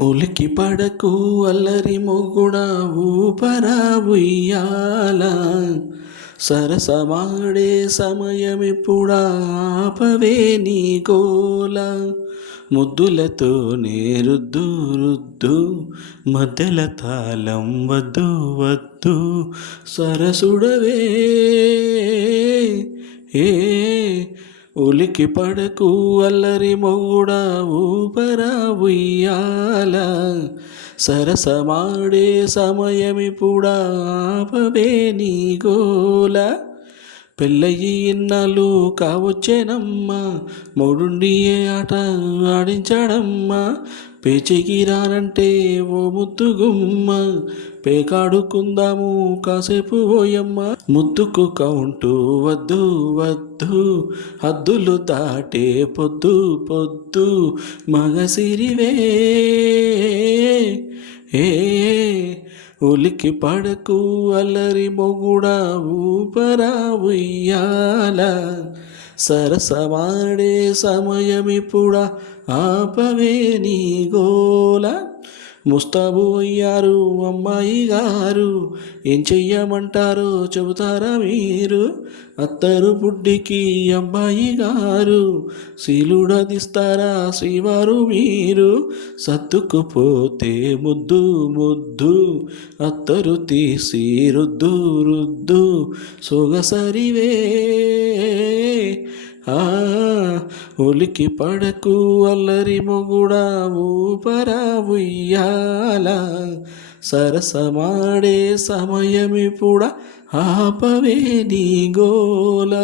ఉలికి పడకు అల్లరి మొగుడా ఊపరా ఉయ్యాల సరసమాడే సమయమిప్పుడా ఆపవే నీ గోల ముద్దులతోనే రుద్దు రుద్దు మధ్యల తాళం వద్దు వద్దు సరసుడవే ఏ ఉలికి పడకు అల్లరి మొగుడా ఊపరా ఉయ్యాల సరసమాడే సమయమిప్పుడా ఆపవే నీ గోల పెళ్ళయి ఇన్నాళ్ళు కావచ్చేనమ్మా మొగుండి ఏ ఆట ఆడించాడమ్మా పేచికి రానంటే ఓ ముద్దుగుమ్మ పేకాడుకుందాము కాసేపు ఓయమ్మ ముద్దుకు కౌంటు వద్దు వద్దు హద్దులు దాటే పొద్దు పొద్దు మగసిరివే ఏ ఉలికి పడకు అల్లరి మొగుడా ఊపరా ఉయ్యాల సరసమాడే సమయమిప్పుడా ఆపవే నీ గోల ముస్తాబు అయ్యారు అమ్మాయి గారు ఏం చెయ్యమంటారో చెబుతారా మీరు అత్తరు పుడ్డికి అబ్బాయి గారు శీలుడదిస్తారా శ్రీవారు మీరు సర్దుకుపోతే ముద్దు ముద్దు అత్తరు తీసి రుద్దు రుద్దు సొగసరివే ఉలికి పడకు అల్లరి మొగుడా ఊపరా ఉయ్యాల సరసమాడే సమయమిప్పుడా ఆపవే నీ గోల.